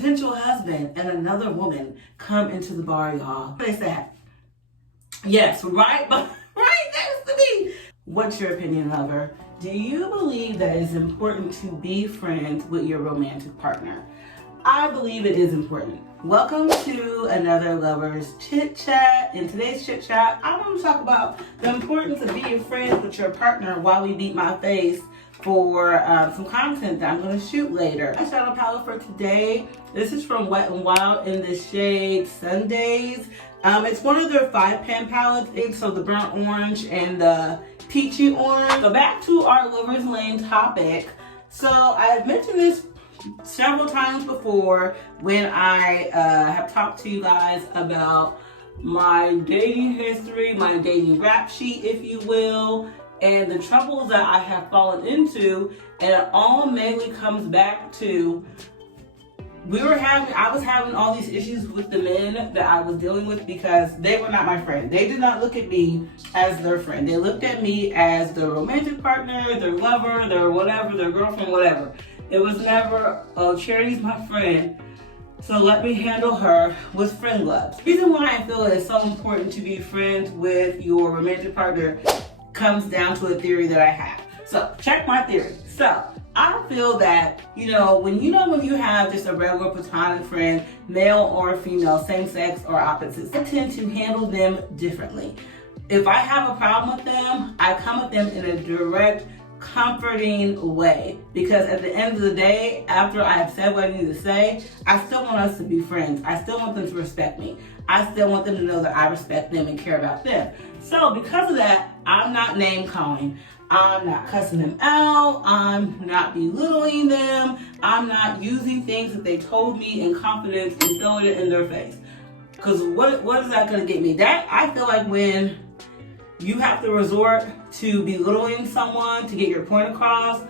potential husband and another woman come into the bar, y'all. What they say? Yes, right? But right next to me. What's your opinion, lover? Do you believe that it's important to be friends with your romantic partner? I believe it is important. Welcome to another Lovers Chit Chat. In today's Chit Chat, I want to talk about the importance of being friends with your partner while we beat my face for some content that I'm going to shoot later. My shadow palette for today, this is from Wet n Wild in the shade Sundays. It's one of their 5-pan palettes, so the burnt orange and the peachy orange. So back to our Lover's Lane topic. So I've mentioned this several times before when I have talked to you guys about my dating history, my dating rap sheet, if you will, and the troubles that I have fallen into, and it all mainly comes back to I was having all these issues with the men that I was dealing with because they were not my friend. They did not look at me as their friend. They looked at me as their romantic partner, their lover, their whatever, their girlfriend, whatever. It was never, oh, Charity's my friend, so let me handle her with friend gloves. The reason why I feel it's so important to be friends with your romantic partner comes down to a theory that I have. So check my theory. So I feel that, when you have just a regular platonic friend, male or female, same sex or opposites, I tend to handle them differently. If I have a problem with them, I come at them in a direct, comforting way, because at the end of the day, after I have said what I need to say, I still want us to be friends. I still want them to respect me. I still want them to know that I respect them and care about them. So because of that, I'm not name calling. I'm not cussing them out. I'm not belittling them. I'm not using things that they told me in confidence and throwing it in their face. Because what is that going to get me? That I feel like when you have to resort to belittling someone to get your point across,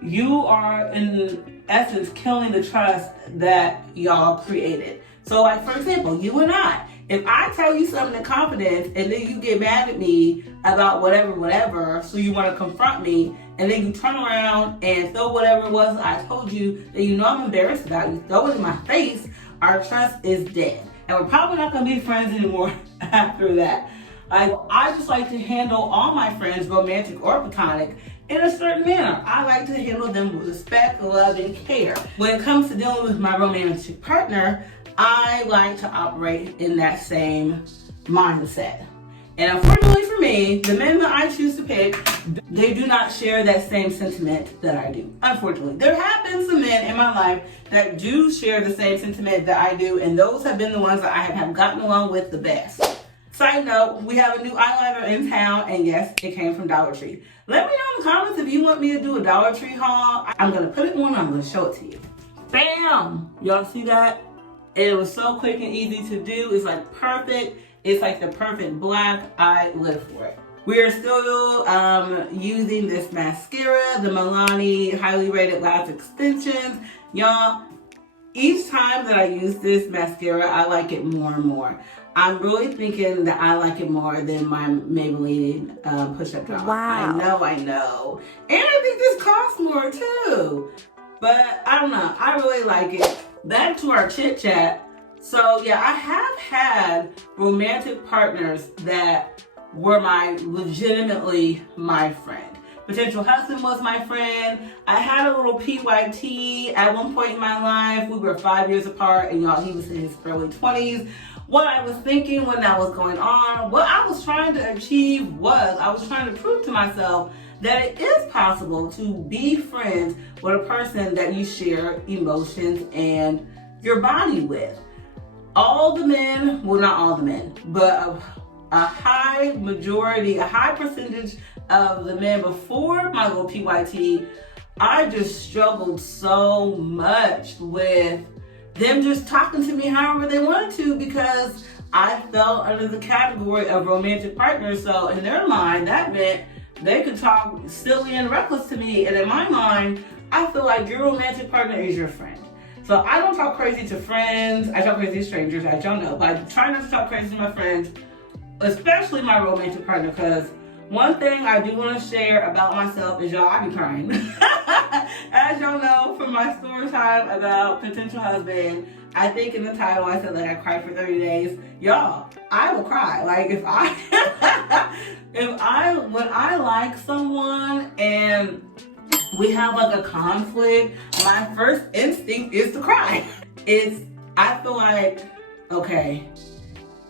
you are in essence killing the trust that y'all created. So like, for example, you and I, if I tell you something in confidence and then you get mad at me about whatever, so you want to confront me, and then you turn around and throw whatever it was I told you that I'm embarrassed about, you throw it in my face, our trust is dead. And we're probably not going to be friends anymore after that. I just like to handle all my friends, romantic or platonic, in a certain manner. I like to handle them with respect, love, and care. When it comes to dealing with my romantic partner, I like to operate in that same mindset. And unfortunately for me, the men that I choose to pick, they do not share that same sentiment that I do. Unfortunately, there have been some men in my life that do share the same sentiment that I do, and those have been the ones that I have gotten along with the best. Side note, we have a new eyeliner in town, and yes, it came from Dollar Tree. Let me know in the comments if you want me to do a Dollar Tree haul. I'm going to put it on, I'm going to show it to you. Bam! Y'all see that? It was so quick and easy to do. It's like perfect. It's like the perfect black. I live for it. We are still using this mascara, the Milani Highly Rated Lash Extensions. Y'all, each time that I use this mascara, I like it more and more. I'm really thinking that I like it more than my Maybelline push-up drawer. Wow. I know. And I think this costs more too. But I don't know. I really like it. Back to our chit chat. So yeah, I have had romantic partners that were legitimately my friend. Potential husband was my friend. I had a little PYT at one point in my life. We were 5 years apart, and y'all, he was in his early 20s. What I was thinking when that was going on, what I was trying to achieve was, I was trying to prove to myself that it is possible to be friends with a person that you share emotions and your body with. All the men, well, not all the men, but a high majority, a high percentage of the men before my little PYT, I just struggled so much with them just talking to me however they wanted to, because I fell under the category of romantic partners. So in their mind, that meant they could talk silly and reckless to me. And in my mind, I feel like your romantic partner is your friend. So I don't talk crazy to friends. I talk crazy to strangers, as y'all know. But I try not to talk crazy to my friends, especially my romantic partner, because one thing I do want to share about myself is, y'all, I be crying. As y'all know from my story time about potential husband, I think in the title I said like I cried for 30 days. Y'all, I will cry. Like when I like someone and we have like a conflict, my first instinct is to cry. I feel like, okay,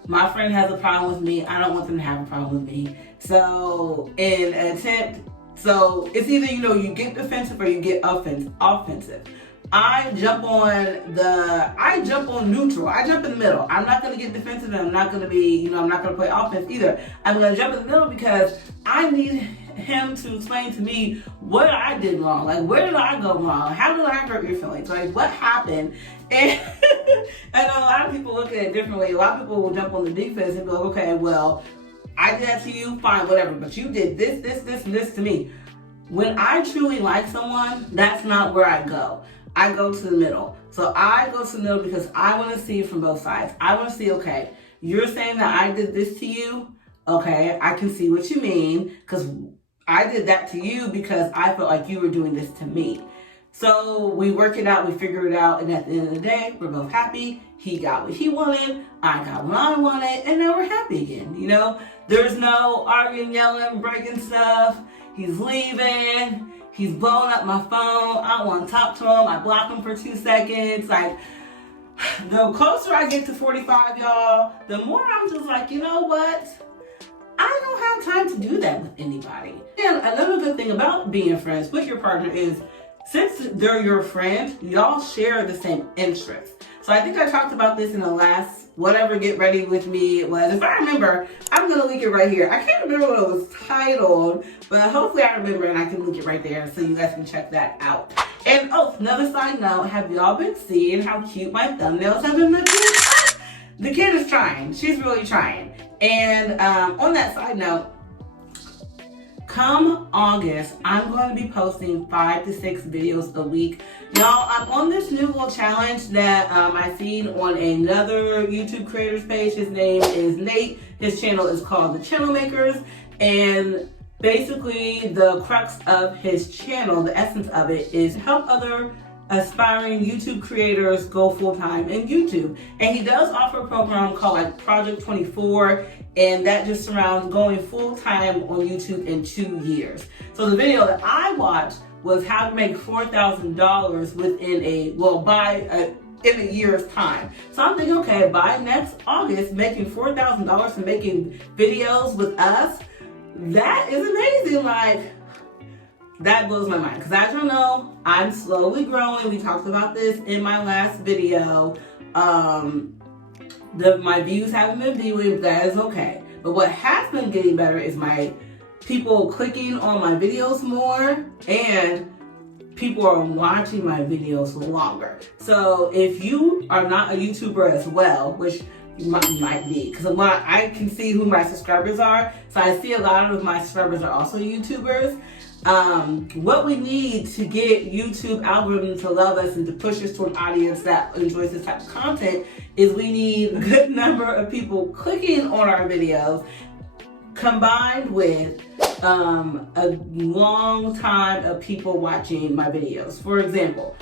my friend has a problem with me. I don't want them to have a problem with me. So it's either, you get defensive or you get offensive. I jump on neutral. I jump in the middle. I'm not going to get defensive and I'm not going to be, I'm not going to play offense either. I'm going to jump in the middle because I need him to explain to me what I did wrong. Like, where did I go wrong? How did I hurt your feelings? Like, what happened? And I know a lot of people look at it differently. A lot of people will jump on the defense and be like, okay, well, I did that to you, fine, whatever. But you did this, and this to me. When I truly like someone, that's not where I go. I go to the middle. So I go to the middle because I want to see it from both sides. I want to see, okay, you're saying that I did this to you. Okay, I can see what you mean because I did that to you because I felt like you were doing this to me. So we work it out, we figure it out, and at the end of the day, we're both happy. He got what he wanted, I got what I wanted, and now we're happy again. There's no arguing, yelling, breaking stuff. He's leaving. He's blowing up my phone. I don't want to talk to him. I block him for 2 seconds. Like, the closer I get to 45, y'all, the more I'm just like, you know what? I don't have time to do that with anybody. And another good thing about being friends with your partner is, since they're your friend, y'all share the same interests. So I think I talked about this in the last whatever Get Ready With Me was. If I remember, I'm going to link it right here. I can't remember what it was titled, but hopefully I remember and I can link it right there so you guys can check that out. And another side note, have y'all been seeing how cute my thumbnails have been looking? The kid is trying. She's really trying. And on that side note, come August, I'm going to be posting 5 to 6 videos a week. Y'all, I'm on this new little challenge that I seen on another YouTube creator's page. His name is Nate. His channel is called The Channel Makers. And basically the crux of his channel, the essence of it, is help other aspiring YouTube creators go full-time in YouTube. And he does offer a program called like Project 24, and that just surrounds going full-time on YouTube in 2 years. So the video that I watched was how to make $4,000 within in a year's time. So I'm thinking, okay, by next August, making $4,000 and making videos with us, that is amazing. Like, that blows my mind. Because as you know, I'm slowly growing. We talked about this in my last video. My views haven't been viewing, but that is okay. But what has been getting better is my people clicking on my videos more, and people are watching my videos longer. So if you are not a YouTuber as well, which you might be, because I can see who my subscribers are. So I see a lot of my subscribers are also YouTubers. What we need to get YouTube algorithm to love us and to push us to an audience that enjoys this type of content is we need a good number of people clicking on our videos combined with a long time of people watching my videos. For example,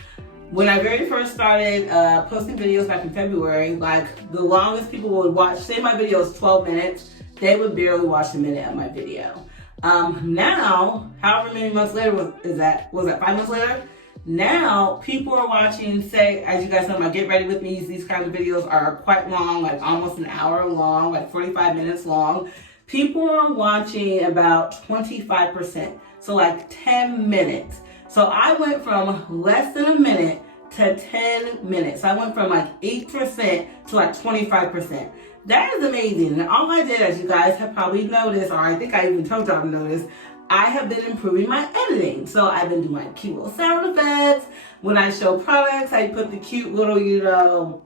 when I very first started posting videos back in February, like the longest people would watch, say my video is 12 minutes, they would barely watch a minute of my video. Now, however many months later was that 5 months later? Now, people are watching, say, as you guys know, my Get Ready With Me, these kinds of videos are quite long, like almost an hour long, like 45 minutes long. People are watching about 25%, so like 10 minutes. So I went from less than a minute to 10 minutes. I went from like 8% to like 25%. That is amazing. And all I did, as you guys have probably noticed, or I think I even told y'all to notice, I have been improving my editing. So I've been doing my cute little sound effects. When I show products, I put the cute little,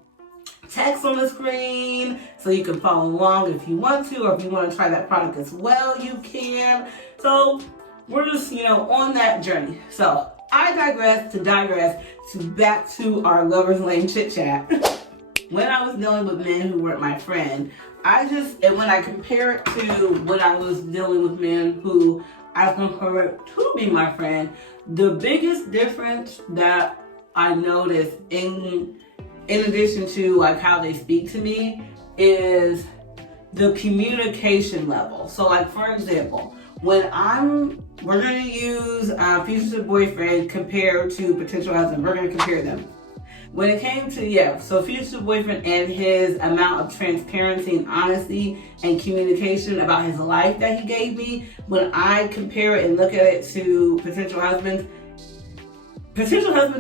text on the screen so you can follow along if you want to, or if you want to try that product as well, you can. So we're just, on that journey. So I digress to back to our Lovers Lane Chit Chat. When I was dealing with men who weren't my friend, and when I compare it to when I was dealing with men who as compared to be my friend, the biggest difference that I noticed in addition to like how they speak to me is the communication level. So like for example, when we're gonna use future boyfriend compared to potential husband, we're gonna compare them. When it came to, so future boyfriend and his amount of transparency and honesty and communication about his life that he gave me, when I compare it and look at it to potential husband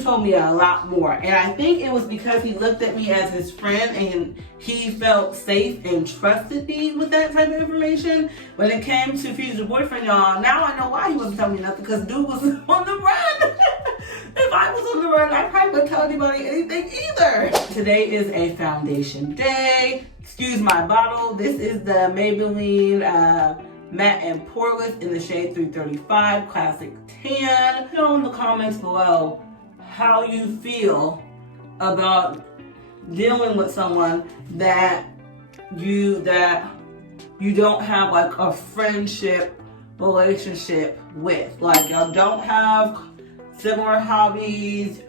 told me a lot more. And I think it was because he looked at me as his friend and he felt safe and trusted me with that type of information. When it came to future boyfriend, y'all, now I know why he wasn't telling me nothing, because dude was on the run. If I was on the run, I probably wouldn't tell anybody anything either. Today is a foundation day. Excuse my bottle. This is the Maybelline Matte and Poreless in the shade 335 Classic Tan. Know in the comments below how you feel about dealing with someone that you don't have like a friendship relationship with. Like y'all don't have similar hobbies,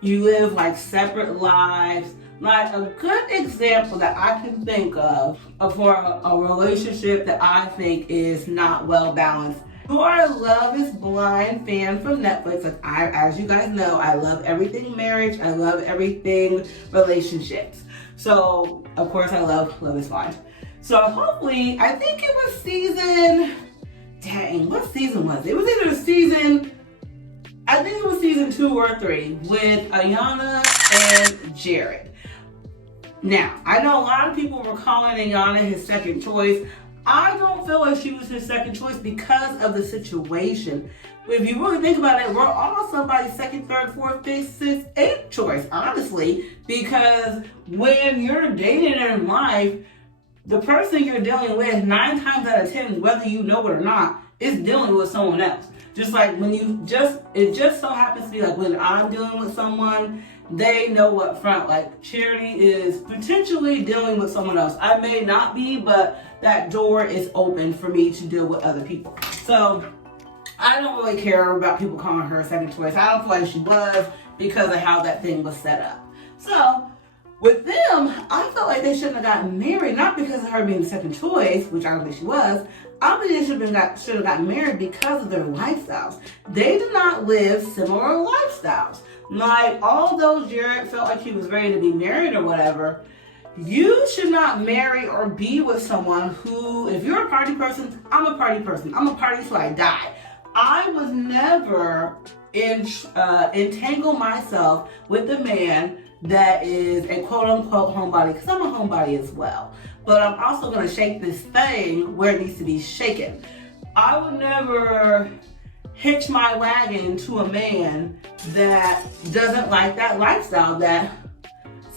you live like separate lives. Like a good example that I can think of for a relationship that I think is not well balanced. You are a Love is Blind fan from Netflix. Like as you guys know, I love everything marriage. I love everything relationships. So of course I love Love is Blind. So hopefully, I think it was what season was it? It was either season 2 or 3 with Ayana and Jared. Now, I know a lot of people were calling Ayana his second choice. I don't feel like she was his second choice because of the situation. If you really think about it, we're all somebody's second, third, fourth, fifth, sixth, eighth choice, honestly. Because when you're dating in life, the person you're dealing with 9 times out of 10, whether you know it or not, is dealing with someone else. Just like it just so happens to be like when I'm dealing with someone, they know up front, like Charity is potentially dealing with someone else. I may not be, but that door is open for me to deal with other people. So I don't really care about people calling her second choice. I don't feel like she was because of how that thing was set up. So with them, I felt like they shouldn't have gotten married, not because of her being the second choice, which I don't think she was. I think they should have gotten married because of their lifestyles. They did not live similar lifestyles. Like, although Jared felt like he was ready to be married or whatever, you should not marry or be with someone who, if you're a party person, I'm a party person. I'm a party till I die. I was never entangle myself with a man that is a quote-unquote homebody, because I'm a homebody as well. But I'm also going to shake this thing where it needs to be shaken. I would never hitch my wagon to a man that doesn't like that lifestyle, that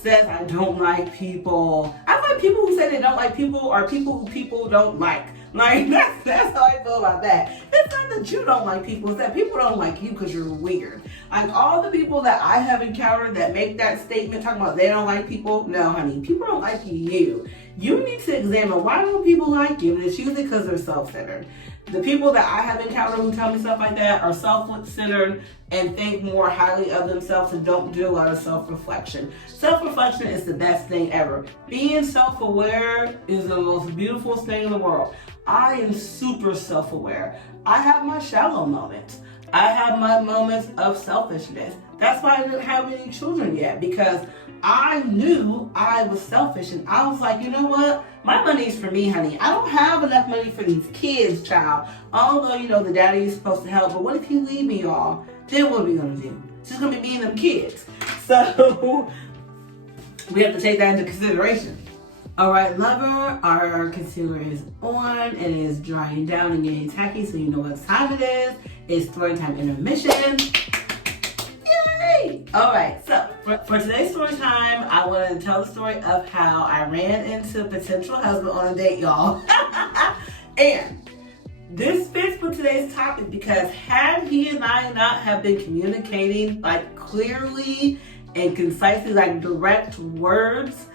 says I don't like people. I find people who say they don't like people are people who people don't like. Like, that's how I feel about that. It's not that you don't like people, it's that people don't like you because you're weird. Like, all the people that I have encountered that make that statement talking about they don't like people, no, honey, people don't like you. You need to examine why don't people like you, and it's usually because they're self-centered. The people that I have encountered who tell me stuff like that are self-centered and think more highly of themselves and don't do a lot of self-reflection. Self-reflection is the best thing ever. Being self-aware is the most beautiful thing in the world. I am super self-aware. I have my shallow moments. I have my moments of selfishness. That's why I didn't have any children yet, because I knew I was selfish, and I was like, you know what? My money's for me, honey. I don't have enough money for these kids, child. Although, you know, the daddy is supposed to help, but what if you leave me, y'all? Then what are we gonna do? It's just gonna be me and them kids. So we have to take that into consideration. All right, lover, our concealer is on and it is drying down and getting tacky, so you know what time it is. It's story time intermission. Yay! All right, so for today's story time, I want to tell the story of how I ran into a potential husband on a date, y'all. And this fits with today's topic because had he and I not have been communicating like clearly and concisely, like direct words,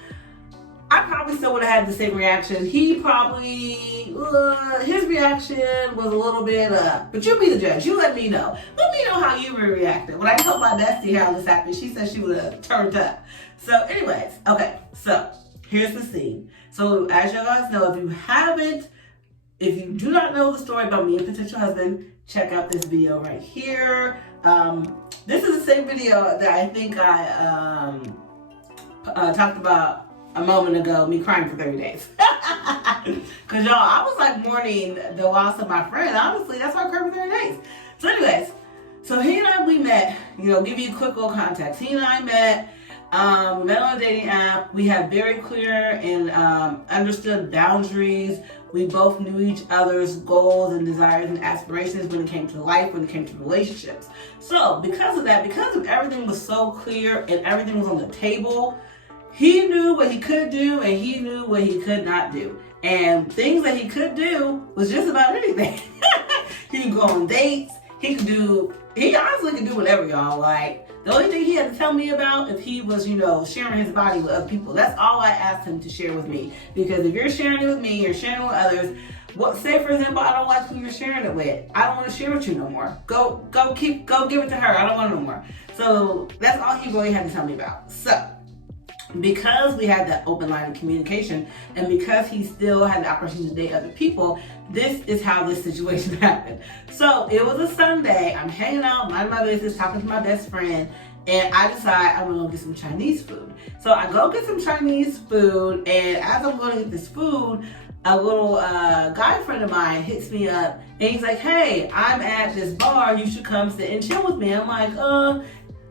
I probably still would have had the same reaction. He probably, his reaction was a little bit, but you be the judge. You let me know. Let me know how you reacted. When I told my bestie how this happened, she said she would have turned up. So anyways, okay, so here's the scene. So as you guys know, if you do not know the story about me and potential husband, check out this video right here. This is the same video that I think I talked about a moment ago, me crying for 30 days. Because y'all, I was like mourning the loss of my friend. Honestly, that's why I cried for 30 days. So anyways, so he and I, we met, give you a quick little context. He and I met, we met on a dating app. We had very clear and understood boundaries. We both knew each other's goals and desires and aspirations when it came to life, when it came to relationships. So because of that, because of everything was so clear and everything was on the table, he knew what he could do and he knew what he could not do. And things that he could do was just about anything. He could go on dates. He honestly could do whatever, y'all. Like, the only thing he had to tell me about if he was, sharing his body with other people. That's all I asked him to share with me. Because if you're sharing it with me, you're sharing it with others. Say for example, I don't like who you're sharing it with. I don't want to share with you no more. Go give it to her. I don't want it no more. So that's all he really had to tell me about. So because we had that open line of communication and because he still had the opportunity to date other people, this is how this situation happened. So it was a Sunday. I'm hanging out, minding my business, talking to my best friend, and I decide I'm gonna go get some Chinese food. So I go get some Chinese food, and as I'm going to get this food, a little guy friend of mine hits me up, and he's like, "Hey, I'm at this bar. You should come sit and chill with me." I'm like,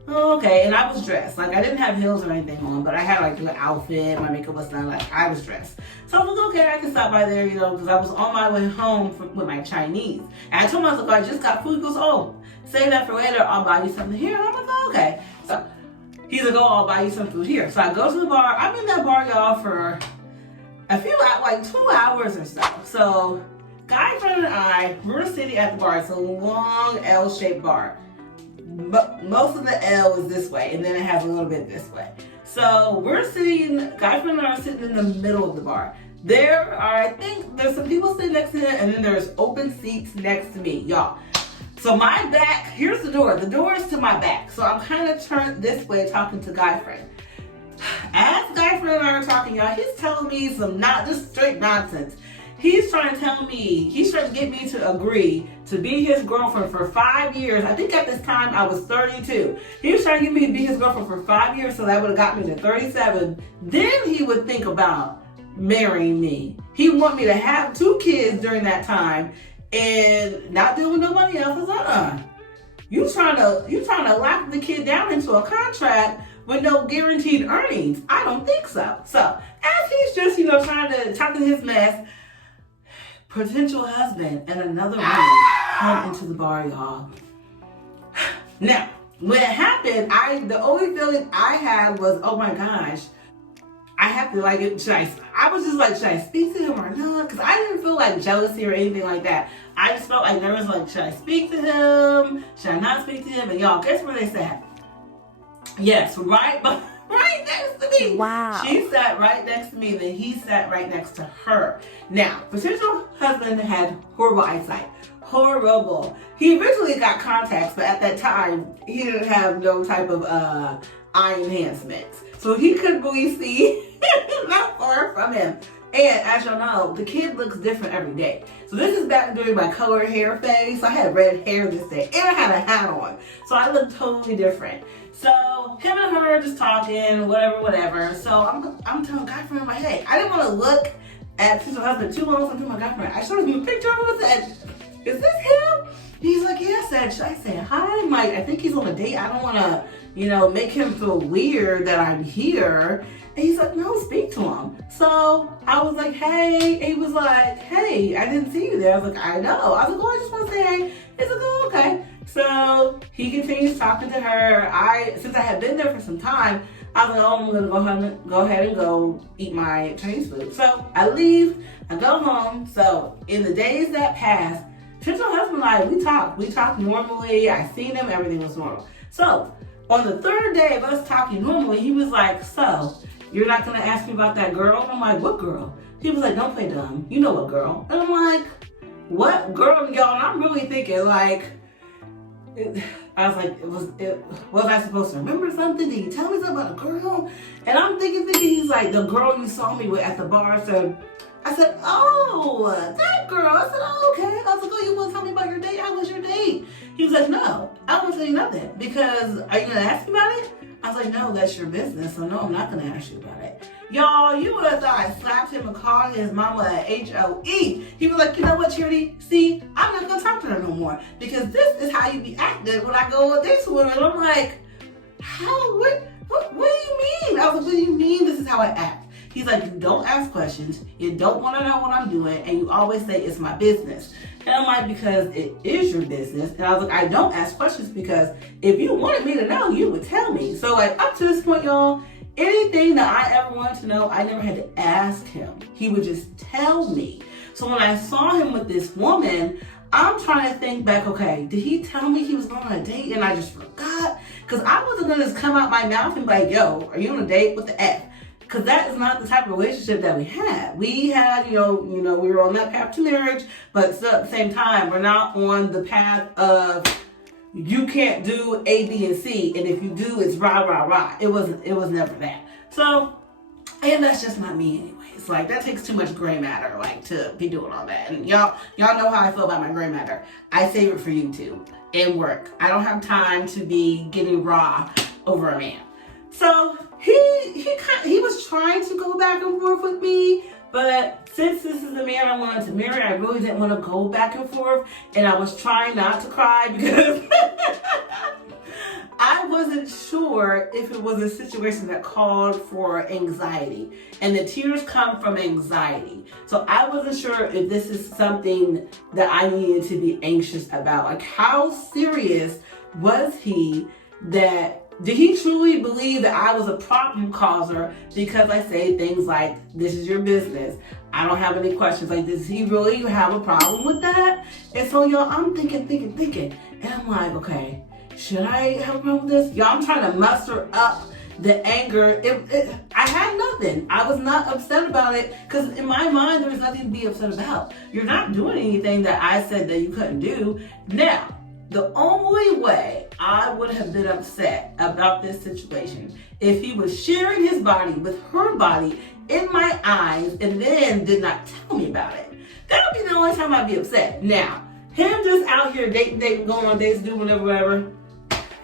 Oh, okay. And I was dressed. Like, I didn't have heels or anything on, but I had like an outfit. My makeup was done. Like, I was dressed. So I was like, okay, I can stop by there, because I was on my way home with my Chinese. And I told myself, I just got food. He goes, "Oh, save that for later. I'll buy you something here." And I'm like, "Oh, okay." So he's like, "Oh, I'll buy you some food here." So I go to the bar. I'm in that bar, y'all, for a few, like 2 hours or so. So guy friend and I, we're sitting at the bar. It's a long L-shaped bar. But most of the L is this way, and then it has a little bit this way. So we're sitting, guy friend and I are sitting in the middle of the bar. I think there's some people sitting next to him, and then there's open seats next to me, y'all. So my back, here's the door. The door is to my back. So I'm kind of turned this way talking to guy friend. As guy friend and I are talking, y'all, he's telling me some not just straight nonsense. He's trying to get me to agree to be his girlfriend for 5 years. I think at this time I was 32. He was trying to get me to be his girlfriend for 5 years, so that would have got me to 37. Then he would think about marrying me. He would want me to have 2 kids during that time and not deal with nobody else. I was you trying to lock the kid down into a contract with no guaranteed earnings? I don't think so. So as he's just, trying to talk to his mess, potential husband and another woman come into the bar, y'all. Now, when it happened, the only feeling I had was, oh my gosh, I have to I was just like, should I speak to him or not? Because I didn't feel like jealousy or anything like that. I just felt like nervous, like, should I speak to him? Should I not speak to him? And y'all, guess where they sat? Yes, right next to me. Wow. She sat right next to me, then he sat right next to her. Now, potential husband had horrible eyesight. Horrible. He eventually got contacts, but at that time, he didn't have no type of eye enhancements. So he couldn't really see not far from him. And as y'all know, the kid looks different every day. So this is back during my colored hair phase. So I had red hair this day, and I had a hat on. So I looked totally different. So him and her just talking, whatever. So I'm telling guy friend, like, hey, I didn't want to look at his husband too long. So I'm telling my guy friend, I showed him a picture of him and said, "Is this him?" He's like, "Yeah." I said, "Should I say hi?" I'm like, I think he's on a date. I don't want to, make him feel weird that I'm here. And he's like, "No, speak to him." So I was like, "Hey." And he was like, "Hey, I didn't see you there." I was like, "I know." I was like, "Oh, I just want to say hey." He's like, "Oh, okay." So he continues talking to her. Since I had been there for some time, I was like, "Oh, I'm going to go ahead and go eat my Chinese food." So I leave, I go home. So in the days that passed, potential husband and I, we talked normally. I seen him, everything was normal. So on the third day of us talking normally, he was like, "So, you're not going to ask me about that girl? And I'm like, what girl? He was like, don't play dumb. You know what girl? And I'm like, what girl, y'all? And I'm really thinking, like, I was like, was I supposed to remember something? Did he tell me something about a girl? And I'm thinking, he's like, the girl you saw me with at the bar. So I said, oh, that girl. I said, oh, okay. I was like, oh, you want to tell me about your date? How was your date? He was like, no, I don't want to tell you nothing, because are you going to ask me about it? I was like, no, that's your business. So no, I'm not going to ask you about it. Y'all, you would have thought I slapped him and called his mama a HOE. He was like, you know what, Charity? See, I'm not going to talk to her no more, because this is how you be acting when I go on dates with women. I'm like, how? What do you mean? I was like, what do you mean this is how I act? He's like, you don't ask questions, you don't want to know what I'm doing, and you always say it's my business. And I'm like, because it is your business. And I was like, I don't ask questions, because if you wanted me to know, you would tell me. So like, up to this point, y'all, anything that I ever wanted to know, I never had to ask him. He would just tell me. So when I saw him with this woman, I'm trying to think back, okay, did he tell me he was going on a date and I just forgot? Because I wasn't going to just come out my mouth and be like, yo, are you on a date? With the F? Because that is not the type of relationship that we had. We had, we were on that path to marriage, but still at the same time, we're not on the path of you can't do A, B, and C, and if you do, it's rah, rah, rah. It was never that. So, and that's just not me anyways. Like, that takes too much gray matter, like, to be doing all that. And y'all know how I feel about my gray matter. I save it for YouTube and work. I don't have time to be getting raw over a man. So he was trying to go back and forth with me, but since this is the man I wanted to marry, I really didn't want to go back and forth, and I was trying not to cry because I wasn't sure if it was a situation that called for anxiety, and the tears come from anxiety. So I wasn't sure if this is something that I needed to be anxious about. Like, how serious was he? Did he truly believe that I was a problem causer because I say things like, this is your business, I don't have any questions? Like, does he really have a problem with that? And so, y'all, I'm thinking, and I'm like, okay, should I have a problem with this? Y'all, I'm trying to muster up the anger. I had nothing. I was not upset about it, because in my mind, there was nothing to be upset about. You're not doing anything that I said that you couldn't do. Now, the only way I would have been upset about this situation if he was sharing his body with her body in my eyes and then did not tell me about it. That would be the only time I'd be upset. Now, him just out here dating, going on dates, doing whatever,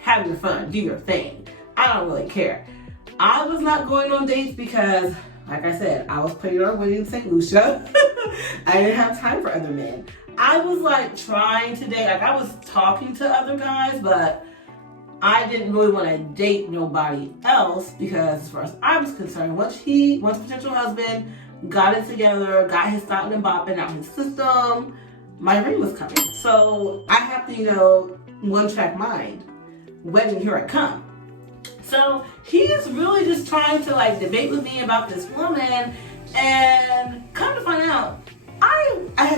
having fun, do your thing. I don't really care. I was not going on dates because, like I said, I was playing our wedding in St. Lucia. I didn't have time for other men. I was like trying to date, like I was talking to other guys, but I didn't really want to date nobody else, because as far as I was concerned, once potential husband got it together, got his stopping and bopping out his system, my ring was coming. So I have to, one track mind. Wedding, here I come. So he's really just trying to like debate with me about this woman, and come to find out,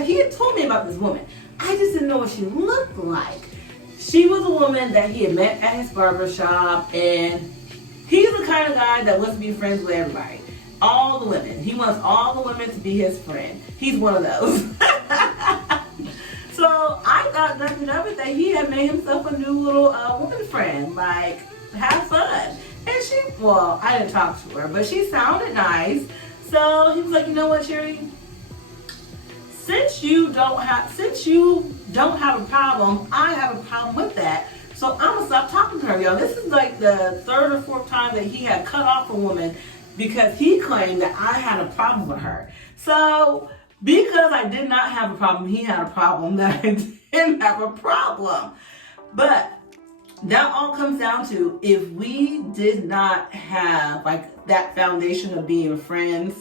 he had told me about this woman. I just didn't know what she looked like. She was a woman that he had met at his barber shop, and he's the kind of guy that wants to be friends with everybody. All the women. He wants all the women to be his friend. He's one of those. So I thought nothing of it, that he had made himself a new little woman friend. Like, have fun. And I didn't talk to her, but she sounded nice. So he was like, you know what, Sherry? Since you don't have a problem, I have a problem with that. So I'm gonna stop talking to her, y'all. This is like the third or fourth time that he had cut off a woman because he claimed that I had a problem with her. So because I did not have a problem, he had a problem that I didn't have a problem. But that all comes down to, if we did not have like that foundation of being friends,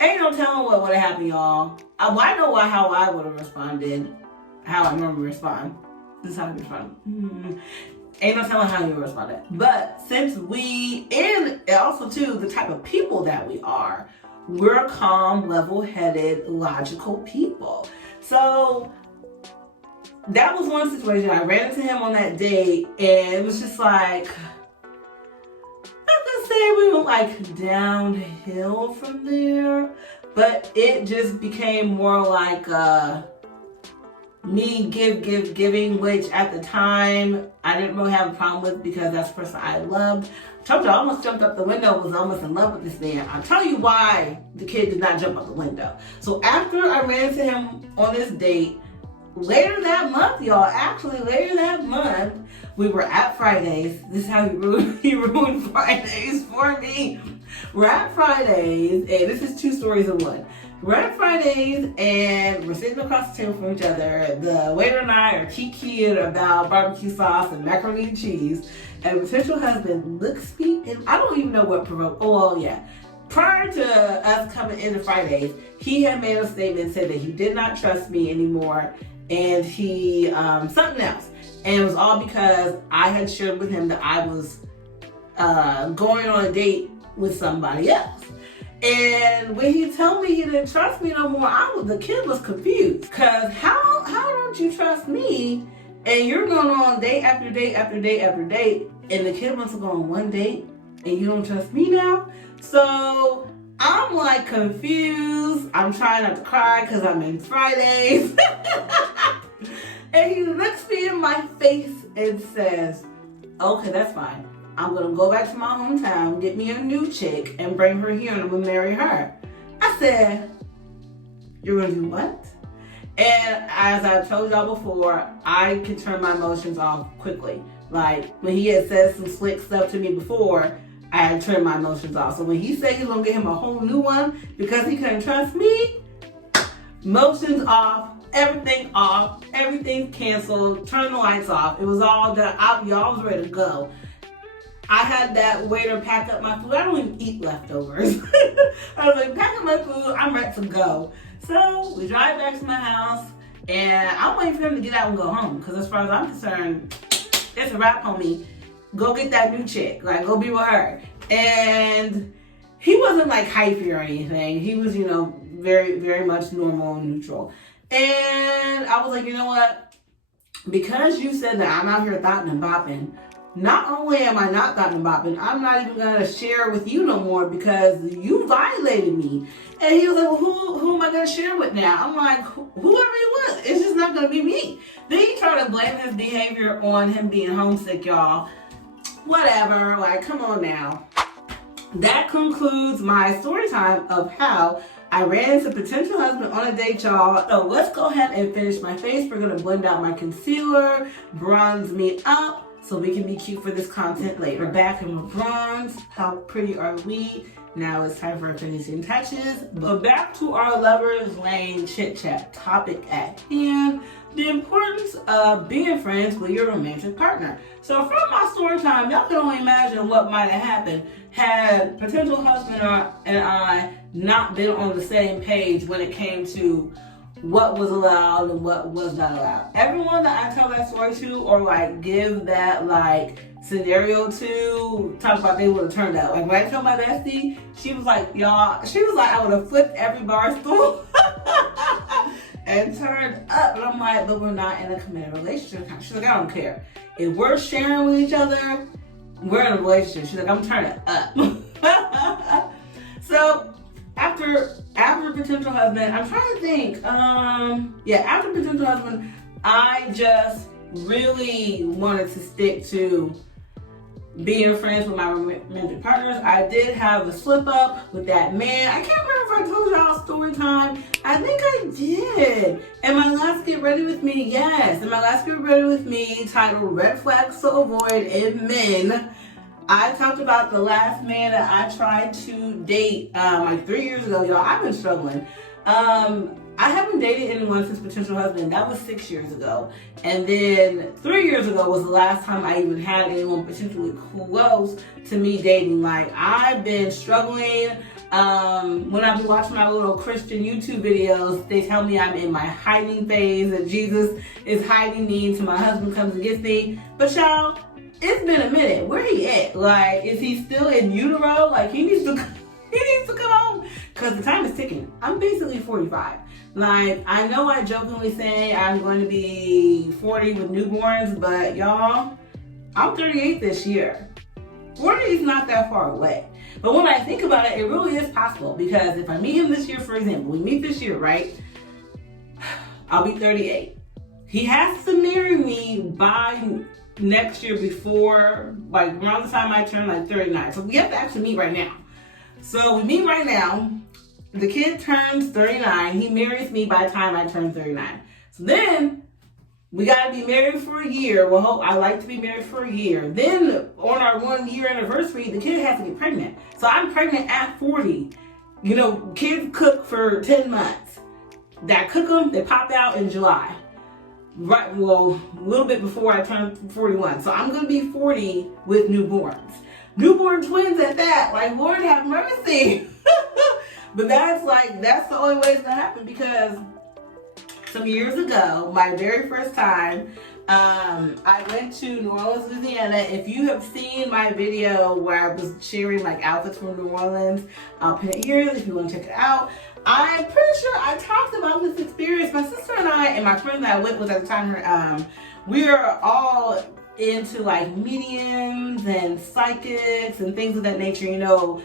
ain't no telling what would have happened, y'all. I know how I would have responded, how I normally respond. This is how I respond. Ain't no telling how you would respond. But since and also too, the type of people that we are, we're calm, level-headed, logical people. So that was one situation. I ran into him on that date, and it was just like, say we went like downhill from there, but it just became more like me giving, which at the time I didn't really have a problem with because that's the person I loved. I told you I almost jumped up the window, was almost in love with this man. I'll tell you why the kid did not jump up the window. So after I ran into him on this date, later that month, we were at Fridays. This is how he ruined Fridays for me. We're at Fridays, and this is two stories in one. We're at Fridays, and we're sitting across the table from each other. The waiter and I are kikiing about barbecue sauce and macaroni and cheese. And potential husband looks me, and I don't even know what provoked. Oh, well, yeah. Prior to us coming into Fridays, he had made a statement, said that he did not trust me anymore, and he something else. And it was all because I had shared with him that I was going on a date with somebody else. And when he told me he didn't trust me no more, the kid was confused. Cause how don't you trust me? And you're going on date after date after date after date, and the kid wants to go on one date, and you don't trust me now? So I'm like confused. I'm trying not to cry because I'm in Fridays. And he looks me in my face and says, okay, that's fine. I'm going to go back to my hometown, get me a new chick, and bring her here, and I'm going to marry her. I said, you're going to do what? And as I've told y'all before, I can turn my emotions off quickly. Like, when he had said some slick stuff to me before, I had turned my emotions off. So when he said he's going to get him a whole new one because he couldn't trust me, emotions off. Everything canceled, turn the lights off. It was all done. Y'all was ready to go. I had that waiter pack up my food. I don't even eat leftovers. I was like, pack up my food, I'm ready to go. So we drive back to my house, and I'm waiting for him to get out and go home. Because as far as I'm concerned, it's a wrap, homie. Go get that new chick. Like, go be with her. And he wasn't like hypey or anything. He was, very, very much normal and neutral. And I was like, you know what? Because you said that I'm out here thotting and bopping, not only am I not thotting and bopping, I'm not even going to share with you no more because you violated me. And he was like, well, who am I going to share with now? I'm like, whoever you want. It's just not going to be me. Then he tried to blame his behavior on him being homesick, y'all. Whatever. Like, come on now. That concludes my story time of how I ran into potential husband on a date, y'all. So let's go ahead and finish my face. We're going to blend out my concealer, bronze me up, so we can be cute for this content later. We're back and we're bronzed. How pretty are we? Now it's time for our finishing touches. But back to our lovers Lane Chit Chat topic at hand. The importance of being friends with your romantic partner. So from my story time, y'all can only imagine what might have happened had potential husband and I not been on the same page when it came to what was allowed and what was not allowed. Everyone that I tell that story to or like give that like scenario to talk about they would have turned out. Like when I told my bestie, she was like, y'all, I would have flipped every bar stool and turned up. And I'm like, but we're not in a committed relationship. She's like, I don't care. If we're sharing with each other, we're in a relationship. She's like, I'm turning up. So after potential husband, I'm trying to think. After potential husband, I just really wanted to stick to being friends with my romantic partners. I did have a slip up with that man. I can't remember if I told y'all story time. I think I did. And my last Get Ready With Me, yes. And my last Get Ready With Me titled Red Flags to Avoid in Men. I talked about the last man that I tried to date like 3 years ago, y'all. I've been struggling. I haven't dated anyone since potential husband. That was 6 years ago. And then 3 years ago was the last time I even had anyone potentially close to me dating. Like, I've been struggling. When I've been watching my little Christian YouTube videos, they tell me I'm in my hiding phase, that Jesus is hiding me until my husband comes and gets me. But y'all, it's been a minute. Where he at? Like, is he still in utero? Like, he needs to come home. Because the time is ticking. I'm basically 45. Like, I know I jokingly say I'm going to be 40 with newborns, but y'all, I'm 38 this year. 40 is not that far away. But when I think about it, it really is possible, because if I meet him this year, for example, we meet this year, right? I'll be 38. He has to marry me by next year, before, like, around the time I turn like 39. So we have to actually meet right now. So we meet right now. The kid turns 39. He marries me by the time I turn 39. So then we got to be married for a year. Well, I like to be married for a year. Then on our 1 year anniversary, the kid has to get pregnant. So I'm pregnant at 40. You know, kids cook for 10 months. That I cook them, they pop out in July. Right, well, a little bit before I turn 41. So I'm going to be 40 with newborns. Newborn twins at that. Like, Lord have mercy. But that's the only way it's going to happen, because some years ago, my very first time, I went to New Orleans, Louisiana. If you have seen my video where I was sharing like outfits from New Orleans, I'll pin it here if you want to check it out. I'm pretty sure I talked about this experience. My sister and I, and my friend that I went with at the time, we are all into like mediums and psychics and things of that nature. You know,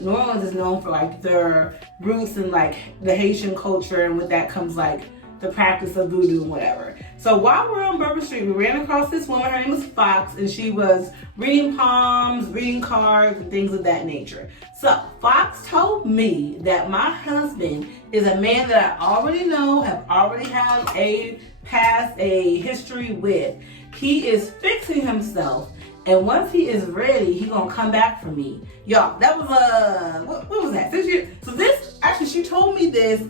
New Orleans is known for like their roots and like the Haitian culture, and with that comes like the practice of voodoo and whatever. So while we're on Bourbon Street, we ran across this woman. Her name was Fox, and she was reading palms, reading cards, and things of that nature. So Fox told me that my husband is a man that I already know, have already had a past, a history with. He is fixing himself, and once he is ready, he gonna come back for me. Y'all, that was what was that? 6 years. So this, actually, she told me this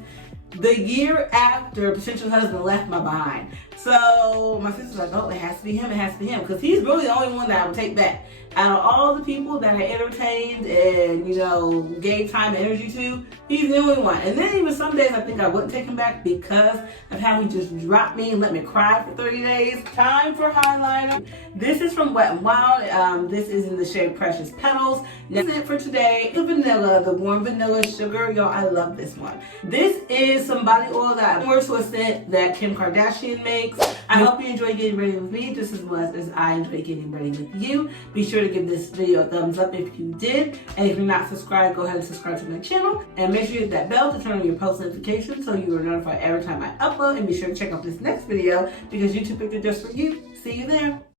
the year after potential husband left my behind. So my sister's like, oh, it has to be him, because he's really the only one that I would take back. Out of all the people that I entertained and, you know, gave time and energy to, he's the only one. And then even some days I think I wouldn't take him back because of how he just dropped me and let me cry for 30 days. Time for highlighter. This is from Wet n Wild. This is in the shade Precious Petals. That's it for today. The vanilla, the warm vanilla sugar. Y'all, I love this one. This is some body oil that I'm more to a scent that Kim Kardashian makes. I hope you enjoy getting ready with me just as much as I enjoy getting ready with you. Be sure to give this video a thumbs up if you did. And if you're not subscribed, go ahead and subscribe to my channel. And make sure you hit that bell to turn on your post notifications so you are notified every time I upload. And be sure to check out this next video because YouTube picked it just for you. See you there.